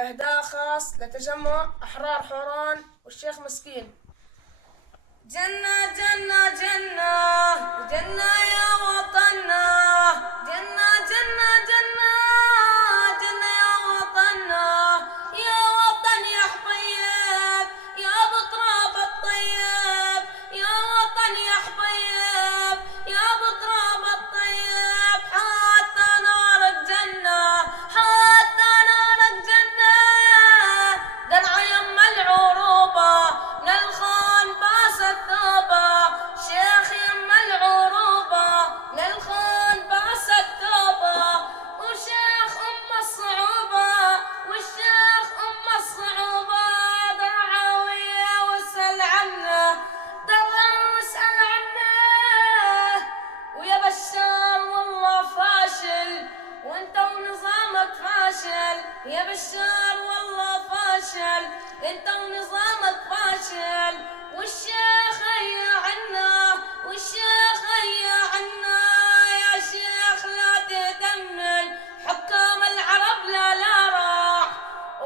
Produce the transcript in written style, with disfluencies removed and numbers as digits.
إهداء خاص لتجمع أحرار حوران والشيخ مسكين. جنة جنة جنة جنة يا وطننا، جنة جنة جنة جنة يا وطننا، يا وطن يا حبيب يا بتراب الطيب، يا وطن يا حبيب يا بتراب الطيب، حتى نار الجنة حتى نار الجنة، دلع يم العروبة من الخان باس التوبة، شيخ يم العروبة من الخان باس التوبة، وشيخ الصعوبة والشيخ الصعوبة، درعاوية واسأل عنه درعا واسأل عنه، ويا بشار والله فاشل وانت ونظامك فاشل، يا بشار